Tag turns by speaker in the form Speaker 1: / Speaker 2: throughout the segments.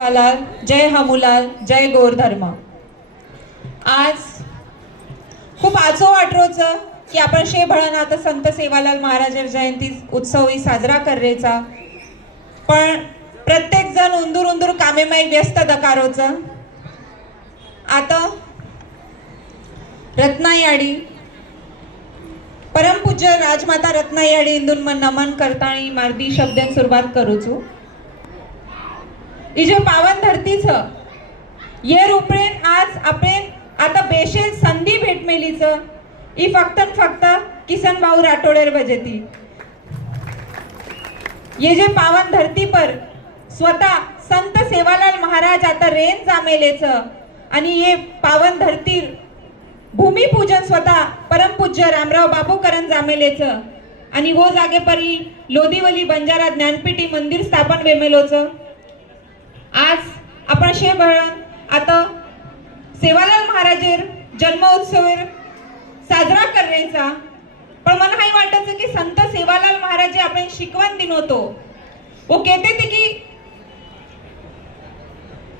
Speaker 1: लाल जय हमुलाल जय गोरधर्म आज खूप आजो वाटरोचं की आपण शे भळण आता संत सेवालाल महाराज जयंती उत्सवही साजरा करायचा पण प्रत्येक जण उंदूर उंदूर कामेमाई व्यस्त दकारोचं. आता रत्नायाडी परमपूज्य राजमाता रत्नायाडी इंदून मन नमन करताना मार्दी शब्दांत सुरुवात करूचू. છું ही जे पावन धरतीच. ये रुपरेन आज आपण आता बेशेल संधी भेटमेलीच ही फक्त फक्त किसन भाऊ राठोडेर बजेती. ये जे पावन धरती पर स्वतः संत सेवालाल महाराज आता रेन जामेलेच. आणि ये पावन धरती भूमिपूजन स्वतः परमपूज्य रामराव बापूकरण जामेलेच. आणि वो जागे परी लोदीवली बंजारा ज्ञानपीठी मंदिर स्थापन वेमेलोचं. आज आपण शे भरण आता सेवालाल महाराजेर जन्मोत्सव साजरा करण्याचा पण मला काही वाटायचं की संत सेवालाल महाराजे आपण शिकवण दिन होतो. वो कहते थे की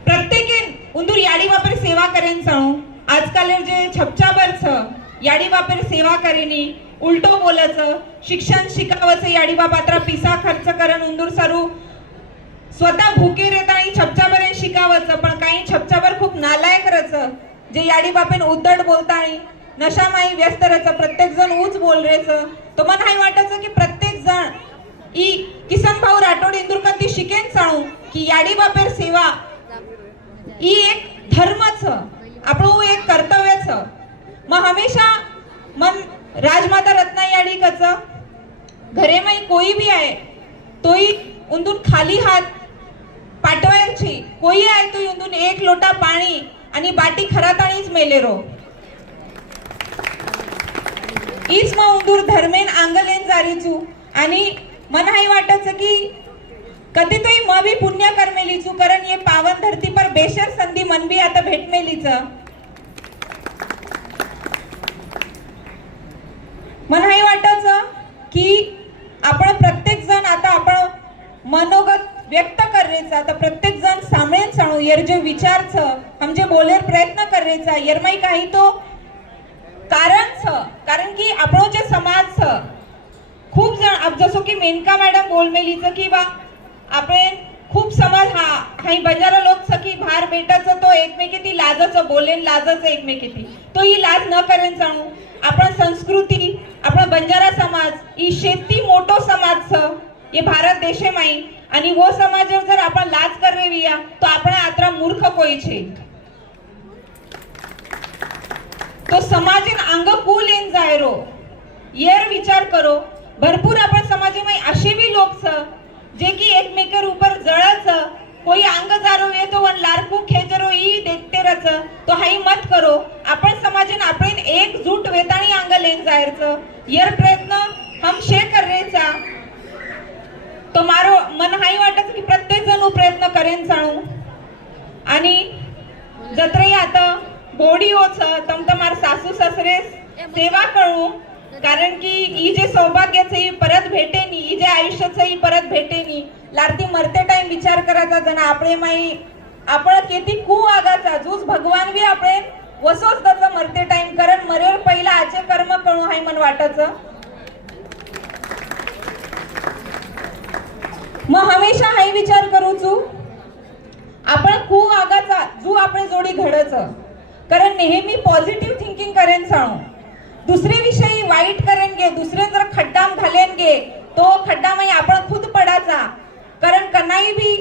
Speaker 1: प्रत्येक उंदूर याडी वापर सेवा करेन सांगू. आजकाल जे छपचाबर छ याडी वापर सेवा करेनी उलटो बोलायचं शिक्षण शिकावचं याडी बापात्रा पिसा खर्च करण उंदूर सारू स्वतः भुकेर येतं आणि छपछाबर शिकावंच पण काही छपच्यावर खूप नालायक रच जे याडी बापेन उद्धट बोलता नशा माई व्यस्त रच प्रत्येक जण ऊच बोल रेच. तो मन हाय वाटायचं की प्रत्येक जण ई किसन भाऊ राठोड इंदुरकर ती शिकेन सांगू की याडी बापेर सेवा ई एक धर्मच आपण एक कर्तव्यच. मग हमेशा मन राजमाता रत्ना याडी कच घरे कोई भी आहे तोही उंदून खाली हात पाठवायची कोई आहे तो उंदून एक लोटा पाणी आणि बाटी खराताणीच मेलेरो. ईच मग उंदूर धर्मेन आंगलेन जारीचू. आणि मन वाटत वाटायचं की कधी तोही म बी पुण्य करमेलीचू कारण ये पावन धरती पर बेशर संधी मन भी आता भेटमेलीच मन हाई वाटत की आपण प्रत्येक जण आता आपण मनोगत व्यक्त करण्याचा तर प्रत्येक जण सामळेन साणू येर जे विचार छ हम जे बोलेर प्रयत्न करण्याचा यरमाई काही तो कारण छ कारण की आपणो जे समाज छ खूप जण जसं जसो की मेनका मॅडम बोल मेलीच की बा आपण खूप समाज हा काही बजार लोक सखी भार बेटाचं तो एकमेकीती लाजाचं बोलेन एकमेके ती तो ही लाज न करेन सांगू आपण संस्कृती आपण बंजारा समाज ही शेती मोठो समाज छ ये भारत देशे माई आणि वो समाज जर आपण लाज करवे विया तो आपण आत्रा मूर्ख कोई छे. तो समाजीन अंग कुल इन जायरो. यर विचार करो. भरपूर आपण समाजामध्ये असे भी लोक छ जे की एकमेकर उपर जळच कोई अंग जारो येतो वन लारकू खेजरो ई देखते रच. तो हाई मत करो. आपण समाजन आपण एकजूट वेतानी अंग लेन जायरच. यर प्रयत्न हम शे कररेचा तो मारो मन हाई वाटत की प्रत्येक जण प्रयत्न करेन सांगू आणि जत्रे आता बोडी होच तम तमार सासू सासरे सेवा करू कारण की ही जे सौभाग्याचं ही परत भेटेनी ही जे आयुष्याचं ही परत भेटेनी लारती मरते टाइम विचार करायचा जण आपले माई आपण किती कू आगाचा जूस भगवान बी आपण वसोच त्याचं मरते टाइम कारण मरेल पहिला आचे कर्म कळू हाय मन वाटायचं. मग हमेशा हाही विचार करूचू आपण खूप आगाचा जू आपण जोडी घडच कारण नेहमी पॉझिटिव्ह थिंकिंग करेन सांगू दुसरे विषयी वाईट करेन गे. दुसरे जर खड्डाम घालेन गे तो खड्डा आपण खुद पडाचा. कारण कनाई भी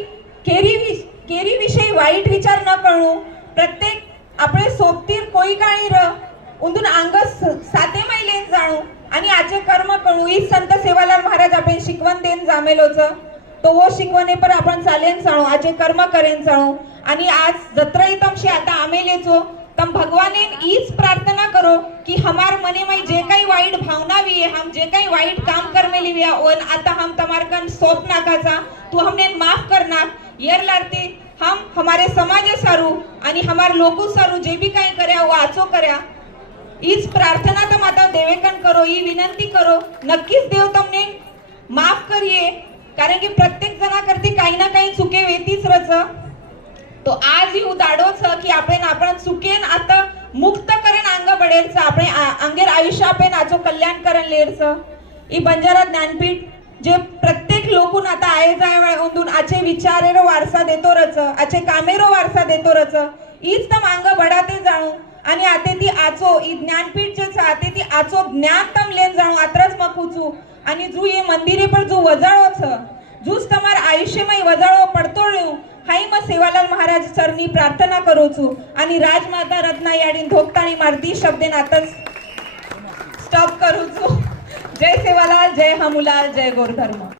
Speaker 1: केरी वि- केरी विषयी वाईट विचार न कळू प्रत्येक आपले सोबतीर कोई काळी र. उंदून अंग साते मैलेन जाणू. आणि आचे कर्म कळू ही संत सेवालाल महाराज आपण शिकवण देन जामेलोचं. तो वो शिकवणे पर आपण चालेन साळू आजे कर्म करेन साळू आणि आज जत्रही तमशी आता आम्ही लेचो. तम भगवाने ईच प्रार्थना करो की हमार मने मै जे काही वाईट भावना भी है हम जे काही वाईट काम कर में लिया और आता हम तमार कन सोप नाकाचा तो हमने माफ करना येर लड़ते हम हमारे समाज सारू आणि हमार लोक सारू जे भी काही कर्या वो आचो कर्या. ईच प्रार्थना तम आता देवेकन करो ई विनंती करो नक्कीच देव तमने माफ करिए. कारण की प्रत्येक जणाकरती काही ना काही चुके वेतीच रच. तो आज ही उदाडो की आपण आपण चुकेन आता मुक्त करेन अंग बडेच आपण अंगेर आयुष्य आपण आजो कल्याण करण लेर ई ही बंजारा ज्ञानपीठ जे प्रत्येक लोकून आता आये जाय वेळून आचे विचारेरो वारसा देतो रच आचे कामेरो वारसा देतो रच. हीच तम अंग बडा ते जाणू आणि आते ती आचो ही ज्ञानपीठ जे छ ती आचो ज्ञान तम लेन जाणू आत्रच मग कुचू અને જો એ મંદિરે પર જો વજાળો છે જો તમારા આયુષ્યમાં વજાળો પડતો રહ્યો હાઈ માં સેવાલાલ મહારાજ સરની પ્રાર્થના કરું છું અને રાજમાતા રત્નાયાળીને ધોકતાણી મારતી શબ્દે નાતર સ્ટોપ કરું છું જય સેવાલાલ જય હમુલાલ જય ગોરધર્મ